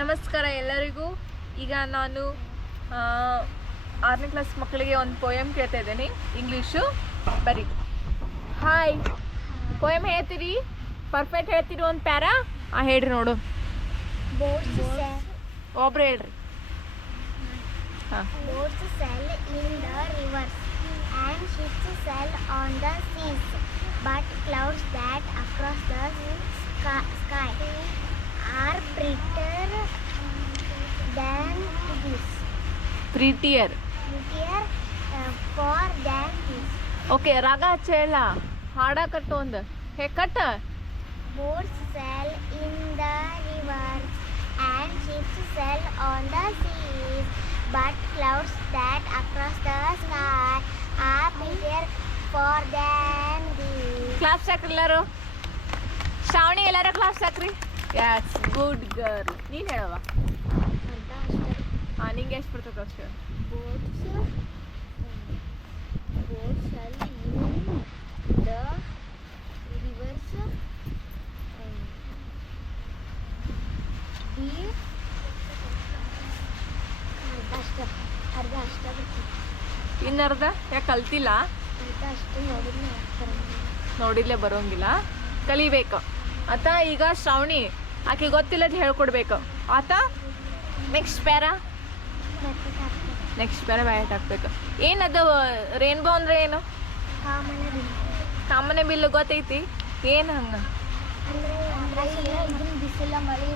ನಮಸ್ಕಾರ ಎಲ್ಲರಿಗೂ. ಈಗ ನಾನು 6ನೇ ಕ್ಲಾಸ್ ಮಕ್ಕಳಿಗೆ ಒಂದು ಪೋಯಮ್ ಕೇಳ್ತಾ ಇದ್ದೀನಿ. ಇಂಗ್ಲೀಷು ಬರೀ. ಹಾಯ್, ಪೋಯಮ್ ಹೇಳ್ತೀರಿ? ಪರ್ಫೆಕ್ಟ್ ಹೇಳ್ತೀರಿ? ಒಂದು ಪ್ಯಾರಾ ಹೇಳ್ರಿ ನೋಡು. ಒಬ್ರು ಹೇಳ್ರಿ. Boats sail in the rivers and ships sail on the seas, but clouds that across the sky are prettier than this. Prettier For than this. Okay, ರಾಗ ಹಚ್ಚ ಹೇಳ. ಹಾಡ ಕಟ್ಟು ಒಂದು ಕಟ್ಟ. Boats sail in the rivers and ships sail on the seas, but clouds that across the sky are prettier for than these. Class ಹಾಕ್ರಿ ಎಲ್ಲರೂ. ಶ್ರಾವಣಿ ಎಲ್ಲರೂ ಕ್ಲಾಸ್ ಹಾಕ್ರಿ. Yes good girl. ನೀನು ಹೇಳವ. ನಿಂಗೆ ಎಷ್ಟು ಬರ್ತದೆ ಅಷ್ಟು? Boats sail in the rivers. ಅರ್ಧ ಅಷ್ಟ ಇನ್ನರ್ಧ ಯಾಕೆ ಕಲ್ತಿಲ್ಲ? ಅಷ್ಟು ನೋಡಿದ್ಲೇ ಬರೋಂಗಿಲ್ಲ, ಕಲಿಬೇಕು ಆತ. ಈಗ ಶ್ರಾವಣಿ ಆಕೆ ಗೊತ್ತಿಲ್ಲದ ಹೇಳ್ಕೊಡ್ಬೇಕು ಆತ. ನೆಕ್ಸ್ಟ್ ಪ್ಯಾರಾ ಬ್ಯಾಟ್ ಹಾಕ್ಬೇಕು. ಏನದು ರೇನ್ಬೋ ಅಂದ್ರೆ ಏನು? ಕಾಮನೆ ಬಿಲ್ಲು ಗೊತ್ತೈತಿ? ಏನು ಹಂಗೆ ಬಿಸಿಲ ಮಳೆ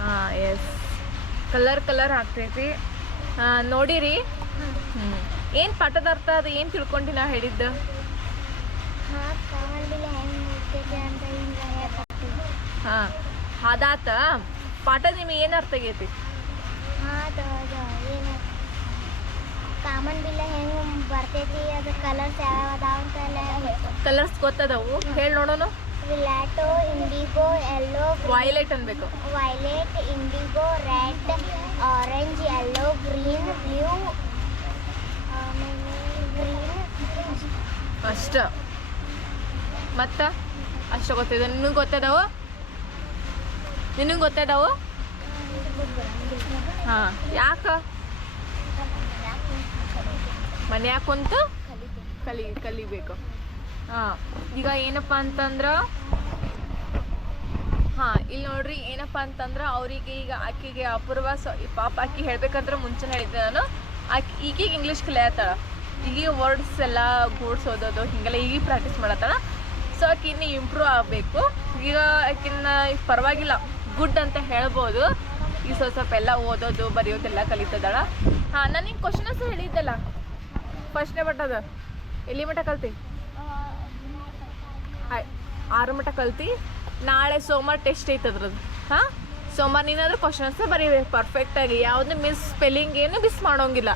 ಹಾಂ ಎಸ್, ಕಲರ್ ಆಗ್ತೈತಿ. ನೋಡಿರಿ. ಏನು ಪಾಠದ ಅರ್ಥ ಅದು ಏನು ತಿಳ್ಕೊಂಡು ನಾ ಹೇಳಿದ್ದು? ಹಾಂ ಅದಾತ. ಪಾಠದ ನಿಮಗೆ ಏನು ಅರ್ಥ ಆಗೈತಿ? ಕಾಮನ್ ಬಿಲ್ಲ ಹೆಂಗೆ ಬರ್ತೈತಿ, ಅದು ಕಲರ್ಸ್ ಯಾವ ಅದಾವ ಅಂತ ಕಲರ್ಸ್ ಗೊತ್ತದವು? ಹೇಳಿ ನೋಡೋಣ. ವಿಲಾಟೋ, ಇಂಡಿಗೋ, ಯೆಲ್ಲೋ, ವೈಲೆಟ್ ಅನ್ಬೇಕು. Violet, IndiGo, red, orange, yellow, green, blue, ಅಷ್ಟ ಮತ್ತ ಅಷ್ಟ ಗೊತ್ತಿದೆ. ನಿನಗೆ ಗೊತ್ತದವು? ಹಾಂ, ಯಾಕೆ? ಮನ್ಯಾಗ ಕುಂತು ಕಲಿಬೇಕು. ಹಾಂ, ಈಗ ಏನಪ್ಪ ಅಂತಂದ್ರೆ ಇಲ್ಲಿ ನೋಡ್ರಿ. ಏನಪ್ಪ ಅಂತಂದ್ರೆ ಅವರಿಗೆ ಈಗ ಆಕೆಗೆ ಅಪೂರ್ವ ಪಾಪ ಆಕೆ ಹೇಳ್ಬೇಕಂದ್ರೆ ಮುಂಚೆ ಹೇಳಿದ್ದೆ ನಾನು. ಈಗೀಗ ಇಂಗ್ಲೀಷ್ ಕಲಿಯತ್ತಾಳ. ಈಗೀಗ ವರ್ಡ್ಸ್ ಎಲ್ಲ ಗೂಡ್ಸ್ ಓದೋದು ಹೀಗೆಲ್ಲ ಈಗೀಗ ಪ್ರಾಕ್ಟೀಸ್ ಮಾಡತ್ತಾಳ. ಸೊ ಆಕೆ ಇನ್ನೂ ಇಂಪ್ರೂವ್ ಆಗಬೇಕು. ಈಗ ಆಕಿನ್ನ ಪರವಾಗಿಲ್ಲ, ಗುಡ್ ಅಂತ ಹೇಳ್ಬೋದು. ಈಗ ಸ್ವಲ್ಪ ಎಲ್ಲ ಓದೋದು ಬರೆಯೋದೆಲ್ಲ ಕಲಿತದಾಳ. ನಾನು ನಿಂಗೆ ಕ್ವಶನ್ ಆನ್ಸರ್ ಹೇಳಿದ್ದಲ್ಲ, ಫಸ್ಟ್ನೇ ಬಟ್ಟದ ಎಲ್ಲಿ ಮಟ್ಟ ಕಲ್ತಿ? 6 ಮಟ್ಟ ಕಲ್ತಿ. ನಾಳೆ ಸೋಮವಾರ ಟೆಸ್ಟ್ ಐತದ್ರದ್ದು. ಸೋಮವಾರ ನೀನಾದ್ರೂ ಕ್ವಶನ್ ಆನ್ಸರ್ ಬರೀಬೇಕು ಪರ್ಫೆಕ್ಟಾಗಿ. ಯಾವುದೇ ಸ್ಪೆಲ್ಲಿಂಗ್ ಏನು ಮಿಸ್ ಮಾಡೋಂಗಿಲ್ಲ.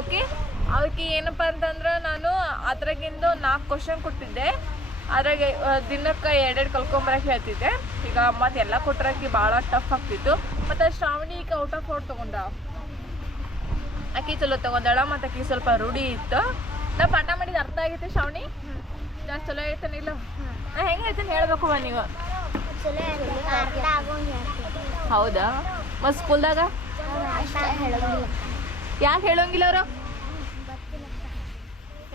ಓಕೆ. ಅದಕ್ಕೆ ಏನಪ್ಪ ಅಂತಂದ್ರೆ ನಾನು ಅದ್ರಾಗಿಂದ 4 ಕ್ವಶನ್ ಕೊಟ್ಟಿದ್ದೆ. ಅದ್ರಾಗ ದಿನಕ್ಕೆ 2 ಕಲ್ಕೊಂಬರಕ್ಕೆ ಹೇಳ್ತಿದ್ದೆ. ಈಗ ಮತ್ತೆ ಎಲ್ಲ ಕೊಟ್ಟರಕ್ಕೆ ಭಾಳ ಟಫ್ ಆಗ್ತಿತ್ತು. ಮತ್ತು ಶ್ರಾವಣಿ ಈಗ ಔಟ್ ಆಫ್ ಔಟ್ ತೊಗೊಂಡ. ಅಕ್ಕಿ ಚಲೋ ತೊಗೊಂಡಾಳ, ಮತ್ತು ಅಕ್ಕಿ ಸ್ವಲ್ಪ ರೂಢಿ ಇತ್ತು. ನಾ ಪಾಠ ಮಾಡಿದ ಅರ್ಥ ಆಗೈತೆ ಶ್ರಾವಣಿ? ಜಾಸ್ತಿ ಚಲೋ ಹೇಳ್ತಾನಿಲ್ಲ? ಹೆಂಗೆ ಹೇಳ್ತಾನೆ ಹೇಳ್ಬೇಕು ನೀವು? ಹೌದಾ? ಮತ್ತು ಸ್ಕೂಲ್ದಾಗ ಯಾಕೆ ಹೇಳೋಂಗಿಲ್ಲ ಅವರು?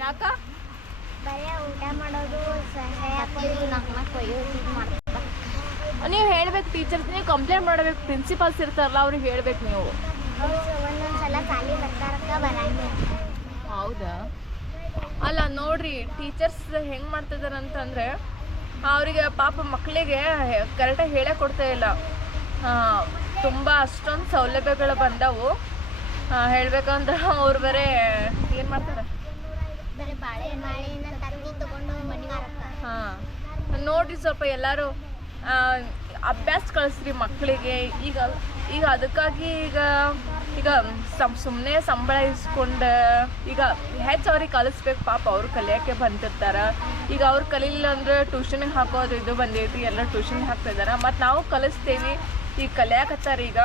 ಯಾಕ? ಊಟ ಮಾಡೋದು ನೀವು ಹೇಳ್ಬೇಕು ಟೀಚರ್ಸ್. ನೀವು ಕಂಪ್ಲೇಂಟ್ ಮಾಡಬೇಕು. ಪ್ರಿನ್ಸಿಪಾಲ್ಸ್ ಇರ್ತಾರಲ್ಲ, ಅವ್ರಿಗೆ ಹೇಳ್ಬೇಕು ನೀವು. ಒಂದೊಂದ್ಸಲ ಖಾಲಿ ಬರ್ತಾರಕ್ಕ ಬರಂಗಿಲ್ಲ. ಹೌದಾ? ಅಲ್ಲ ನೋಡ್ರಿ, ಟೀಚರ್ಸ್ ಹೆಂಗೆ ಮಾಡ್ತಿದಾರೆ ಅಂತಂದರೆ ಅವರಿಗೆ ಪಾಪ ಮಕ್ಕಳಿಗೆ ಕರೆಕ್ಟಾಗಿ ಹೇಳೇ ಕೊಡ್ತಾ ಇಲ್ಲ. ತುಂಬ ಅಷ್ಟೊಂದು ಸೌಲಭ್ಯಗಳು ಬಂದವು. ಹೇಳ್ಬೇಕಂದ್ರೆ ಅವ್ರು ಬೇರೆ ಏನು ಮಾಡ್ತಾರೆ? ನೋಡ್ರಿ, ಸ್ವಲ್ಪ ಎಲ್ಲರೂ ಅಭ್ಯಾಸ ಕಳಿಸ್ರಿ ಮಕ್ಕಳಿಗೆ. ಈಗ ಅದಕ್ಕಾಗಿ ಈಗ ಸುಮ್ಮನೆ ಸಂಬಳ ಇಸ್ಕೊಂಡು ಈಗ ಹೆಚ್ಚು ಅವ್ರಿಗೆ ಕಲಿಸ್ಬೇಕು. ಪಾಪ ಅವ್ರು ಕಲಿಯೋಕ್ಕೆ ಬಂದಿರ್ತಾರೆ. ಈಗ ಅವ್ರು ಕಲೀಲಿಲ್ಲ ಅಂದರೆ ಟ್ಯೂಷನಿಗೆ ಹಾಕೋದು ಇದು ಬಂದೈತಿ. ಎಲ್ಲ ಟ್ಯೂಷನ್ಗೆ ಹಾಕ್ತಿದ್ದಾರೆ. ಮತ್ತು ನಾವು ಕಲಿಸ್ತೀವಿ. ಈಗ ಕಲಿಯಾಕತ್ತಾರೆ. ಈಗ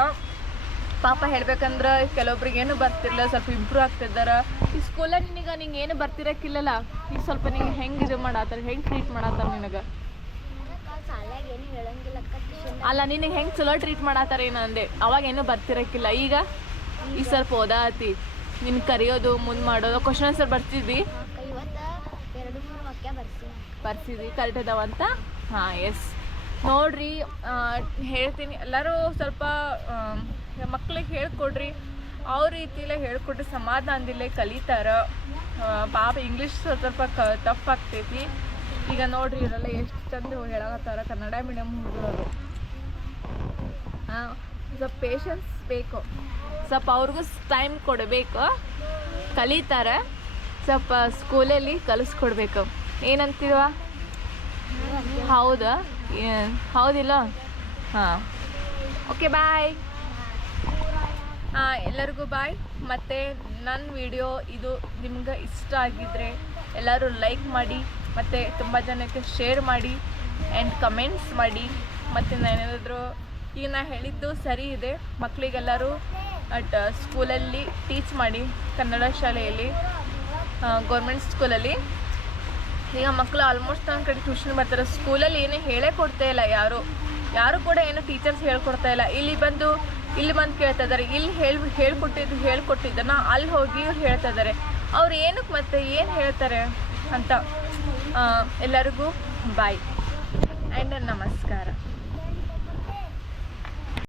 ಪಾಪ ಹೇಳ್ಬೇಕಂದ್ರೆ ಕೆಲವೊಬ್ರಿಗೆ ಏನು ಬರ್ತಿರಲಿಲ್ಲ, ಸ್ವಲ್ಪ ಇಂಪ್ರೂವ್ ಆಗ್ತಿದ್ದಾರೆ. ಈ ಸ್ಕೂಲಾಗ ನಿಂಗೆ ಏನು ಬರ್ತಿರಕ್ಕಿಲ್ಲಲ್ಲ. ಈಗ ಸ್ವಲ್ಪ ನಿಂಗೆ ಹೆಂಗೆ ಇದು ಮಾಡತ್ತಾರ, ಹೆಂಗೆ ಟ್ರೀಟ್ ಮಾಡತ್ತಾರ ನಿನಗೆ? ಶಾಲ್ಯಾಗ ಏನು ಹೇಳಂಗಿಲ್ಲ. ಅಲ್ಲ ನಿನಗೆ ಹೆಂಗೆ ಚಲೋ ಟ್ರೀಟ್ ಮಾಡತ್ತಾರ ಏನು ಅಂದೆ, ಅವಾಗ ಏನೂ ಬರ್ತಿರಕ್ಕಿಲ್ಲ. ಈಗ ಸ್ವಲ್ಪ ಓದಾತಿ, ನಿನ್ ಕರೆಯೋದು ಮುಂದೆ ಮಾಡೋದು ಕ್ವಶನ್ ಆನ್ಸರ್ ಬರ್ತಿದ್ವಿ, ಇವತ್ತು 2-3 ವಾಕ್ಯ ಬರ್ತಿದ್ವಿ ಕರೆಕ್ಟ್ ಅದಾವಂತ. ಹಾಂ ಎಸ್ ನೋಡ್ರಿ, ಹೇಳ್ತೀನಿ ಎಲ್ಲರೂ ಸ್ವಲ್ಪ ಮಕ್ಳಿಗೆ ಹೇಳ್ಕೊಡ್ರಿ, ಅವ್ರ ರೀತಿಯಲ್ಲೇ ಹೇಳ್ಕೊಡ್ರಿ, ಸಮಾಧಾನದಿಲ್ಲೇ ಕಲಿತಾರ. ಪಾಪ ಇಂಗ್ಲೀಷ್ ಸ್ವಲ್ಪ ಟಫ್ ಆಗ್ತೈತಿ. ಈಗ ನೋಡ್ರಿ ಇವರೆಲ್ಲ ಎಷ್ಟು ಚಂದ ಹೇಳಕತ್ತಾರ, ಕನ್ನಡ ಮೀಡಿಯಮ್ ಹುಡುಗರು. ಹಾಂ ಸ್ವಲ್ಪ ಪೇಷನ್ಸ್ ಬೇಕು, ಸ್ವಲ್ಪ ಅವ್ರಿಗೂ ಟೈಮ್ ಕೊಡಬೇಕು, ಕಲಿತಾರೆ. ಸ್ವಲ್ಪ ಸ್ಕೂಲಲ್ಲಿ ಕಲಿಸ್ಕೊಡ್ಬೇಕು. ಏನಂತೀವ? ಹೌದಾ? ಹೌದಿಲ್ಲ? ಹಾಂ ಓಕೆ ಬಾಯ್. ಎಲ್ಲರಿಗೂ ಬಾಯ್. ಮತ್ತು ನನ್ನ ವಿಡಿಯೋ ಇದು ನಿಮ್ಗೆ ಇಷ್ಟ ಆಗಿದ್ದರೆ ಎಲ್ಲರೂ ಲೈಕ್ ಮಾಡಿ, ಮತ್ತು ತುಂಬ ಜನಕ್ಕೆ ಶೇರ್ ಮಾಡಿ ಆ್ಯಂಡ್ ಕಮೆಂಟ್ಸ್ ಮಾಡಿ. ಮತ್ತು ನಾನೇನಾದರೂ ಈಗ ನಾ ಹೇಳಿದ್ದು ಸರಿ ಇದೆ, ಮಕ್ಕಳಿಗೆಲ್ಲರೂ ಸ್ಕೂಲಲ್ಲಿ ಟೀಚ್ ಮಾಡಿ, ಕನ್ನಡ ಶಾಲೆಯಲ್ಲಿ, ಗೌರ್ಮೆಂಟ್ ಸ್ಕೂಲಲ್ಲಿ. ಈಗ ಮಕ್ಕಳು ಆಲ್ಮೋಸ್ಟ್ ನನ್ನ ಕಡೆ ಟ್ಯೂಷನ್ ಬರ್ತಾರೆ. ಸ್ಕೂಲಲ್ಲಿ ಏನೇ ಹೇಳೇ ಕೊಡ್ತಾ ಇಲ್ಲ, ಯಾರು ಕೂಡ ಏನು ಟೀಚರ್ಸ್ ಹೇಳ್ಕೊಡ್ತಾ ಇಲ್ಲ. ಇಲ್ಲಿ ಬಂದು ಕೇಳ್ತಾ ಇದ್ದಾರೆ, ಇಲ್ಲಿ ಹೇಳ್ಕೊಟ್ಟಿದ್ದನ್ನು ಅಲ್ಲಿ ಹೋಗಿ ಇವ್ರು ಹೇಳ್ತಾ ಇದ್ದಾರೆ. ಅವ್ರು ಏನಕ್ಕೆ ಮತ್ತೆ ಏನು ಹೇಳ್ತಾರೆ ಅಂತ. ಎಲ್ಲರಿಗೂ ಬಾಯ್ ಆ್ಯಂಡ್ ನಮಸ್ಕಾರ.